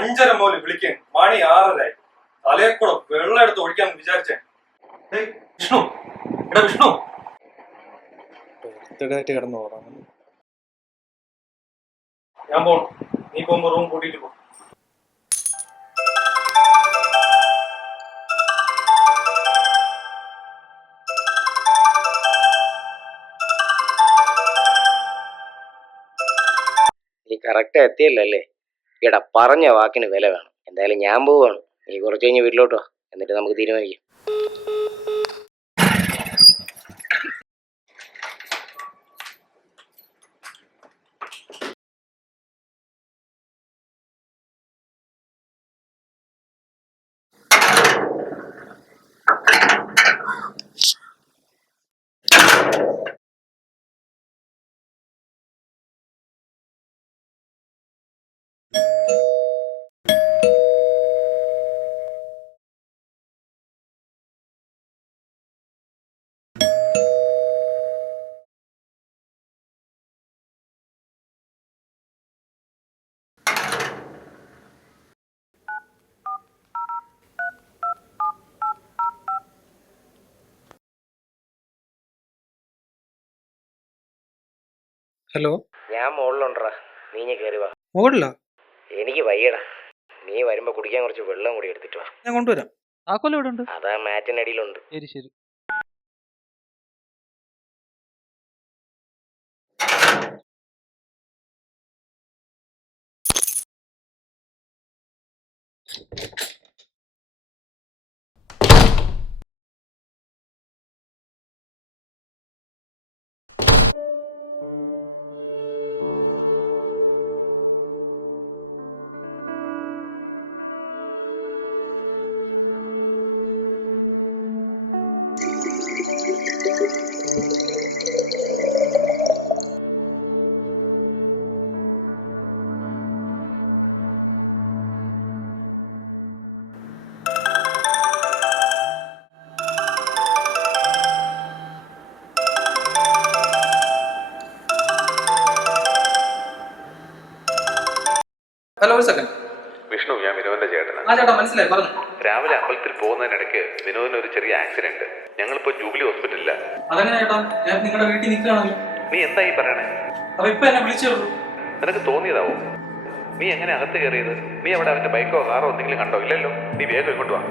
5:30 മുതൽ വിളിക്കാൻ മണി 6:30 തലയെക്കൂടെ വെള്ളം എടുത്ത് ഒഴിക്കാന്ന് വിചാരിച്ചേ. വിഷ്ണു, എടാ വിഷ്ണു, കിടന്നു പോകാം. ഞാൻ പോണം. നീ പോകുമ്പോ റൂം കൂട്ടിട്ട് പോ. നീ കറക്റ്റ് എത്തിയല്ലേ? എടാ, പറഞ്ഞ വാക്കിന് വില വേണം. എന്തായാലും ഞാൻ പോവാണ്. നീ കുറച്ച് കഴിഞ്ഞ് വീട്ടിലോട്ട് വാ, എന്നിട്ട് നമുക്ക് തീരുമാനിക്കാം. ഹലോ, ഞാൻ മുകളിലുണ്ടടാ, നീ കയറി വാ. മുകളിലാ? എനിക്ക് വയ്യടാ. നീ വരുമ്പോ കുടിക്കാൻ കുറച്ച് വെള്ളം കൂടി എടുത്തിട്ട് വാ. ഞാൻ കൊണ്ടുവരാം. താക്കോൽ എവിടെ ഉണ്ട്? അതാ മാറ്റിനടിയിലുണ്ട്. ശരി. ഹലോ, ഒരു സെക്കൻഡ്. വിഷ്ണു, ഞാൻ വിനോദിന്റെ ചേട്ടനാണ്. ആ ചേട്ടാ, മനസ്സിലായി, പറഞ്ഞു. രാവിലെ അമ്പലത്തിൽ പോകുന്നതിനിടയ്ക്ക് വിനോദിന് ഒരു ചെറിയ ആക്സിഡന്റ്. ഞങ്ങളിപ്പോ ജൂബിലി ഹോസ്പിറ്റലില്ല. അതെങ്ങനെ ചേട്ടാ? ഞാൻ നിങ്ങളുടെ വീട്ടിൽ നിൽക്കുകയാണല്ലോ. നീ എന്തായി പറയണേ? അപ്പൊ ഇപ്പൊ എന്നെ വിളിച്ചേ ഉള്ളൂ. നിനക്ക് തോന്നിയതാവോ? നീ എങ്ങനെ അകത്ത് കയറിയത്? നീ അവിടെ അവന്റെ ബൈക്കോ കാറോ എന്തെങ്കിലും കണ്ടോ? ഇല്ലല്ലോ. നീ വേഗം ഇങ്ങോട്ട് വാ.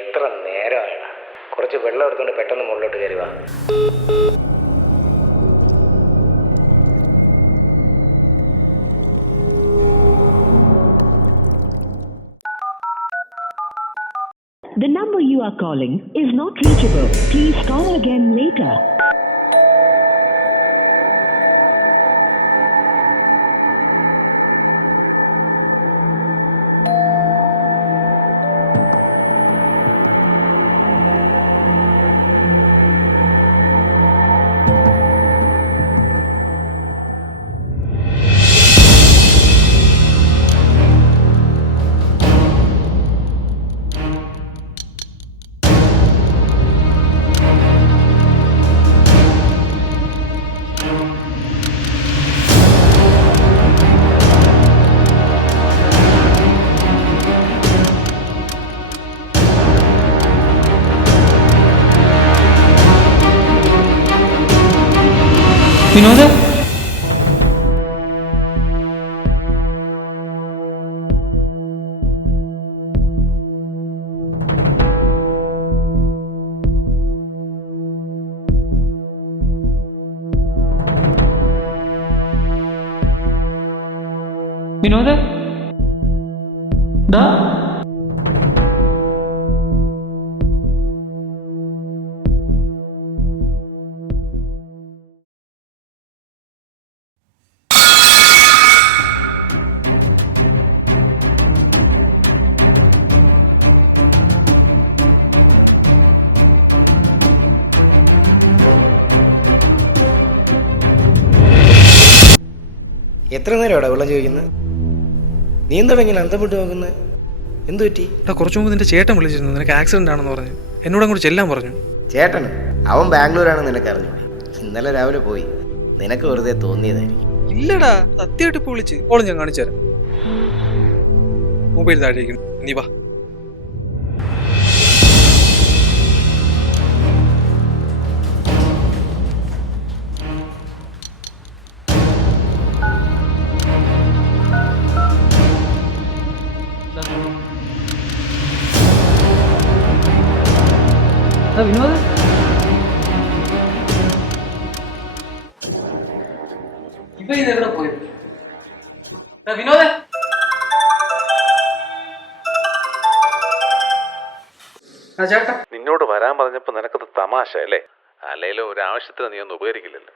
എത്ര നേരമാണ്? കുറച്ച് വെള്ളം എടുത്തുകൊണ്ട് പെട്ടെന്ന് മുകളിലോട്ട് കയറി വാ. The number you are calling is not reachable. Please call again later. Vinod, Vinod ഡാ എത്ര നേരം അവിടെ വെള്ളം ചോദിക്കുന്നത്? നീ എന്താണ് ഇങ്ങനെ അന്തം വിട്ട് നോക്കുന്നത്? എന്തു പറ്റി? എടാ കുറച്ചു മുമ്പ് നിന്റെ ചേട്ടൻ വിളിച്ചിരുന്നു, നിനക്ക് ആക്സിഡന്റ് ആണെന്ന് പറഞ്ഞു. എന്നോട് അങ്ങോട്ട് ചെല്ലാൻ പറഞ്ഞു. ചേട്ടന് അവൻ ബാംഗ്ലൂരാണെന്ന് നിനക്ക് അറിഞ്ഞൂടെ? ഇന്നലെ രാവിലെ പോയി. നിനക്ക് വെറുതെ തോന്നിയതായിരിക്കും. ഇല്ലടാ, സത്യമായിട്ട് ഇപ്പോൾ വിളിച്ച് ഓളും ഞാൻ കാണിച്ചു തരാം. മൊബൈൽ താഴേക്കും, നീ വാ. വിനോദ് ഇപ്പൊ ഇതെവിടെ പോയത്? വിനോദ് ചേട്ടാ, നിന്നോട് വരാൻ പറഞ്ഞപ്പോ നിനക്കത് തമാശ അല്ലേ? അല്ലെങ്കിലും ഒരു ആവശ്യത്തിന് നീ ഒന്നും ഉപകരിക്കില്ലല്ലോ.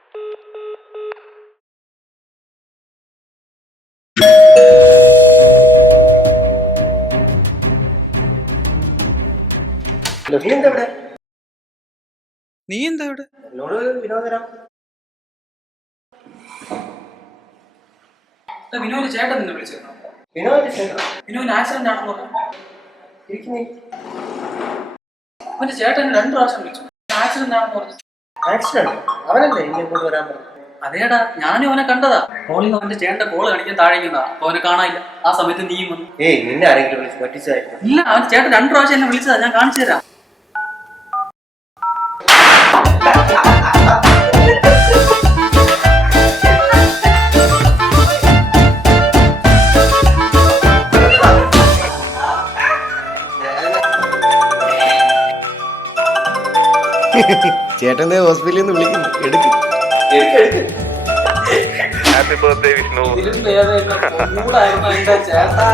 നീ എന്താ ഇവിടെ? വിനോദ് ചേട്ടൻ നിന്നെ വിളിച്ചിരുന്നോ? വിനോദിന് ആക്സിഡന്റ് ആണെന്ന് പറഞ്ഞു. അവന്റെ ചേട്ടൻ 2 പ്രാവശ്യം വിളിച്ചു. ആക്സിഡന്റ് ആണെന്ന് പറഞ്ഞു. അതേടാ, ഞാനും അവനെ കണ്ടതാ. ഫോണിൽ നിന്ന് അവന്റെ ചേട്ടന്റെ കോള് കാണിക്കാൻ താഴേക്കുന്നതാ. അപ്പൊ അവനെ കാണാനില്ല. ആ സമയത്ത് നീയും വന്നു. ഇല്ല, അവന്റെ ചേട്ടൻ 2 പ്രാവശ്യം എന്നെ വിളിച്ചതാ. ഞാൻ കാണിച്ചു തരാം. ചേട്ടൻ്റെ ഹോസ്പിറ്റലിൽ നിന്ന് വിളിക്കുന്നു. എടുക്ക്. Happy birthday Vishnu. ഇതിലും ഭേദം എന്നെ കൊന്നൂടായിരുന്നു എന്റെ ചേട്ടാ.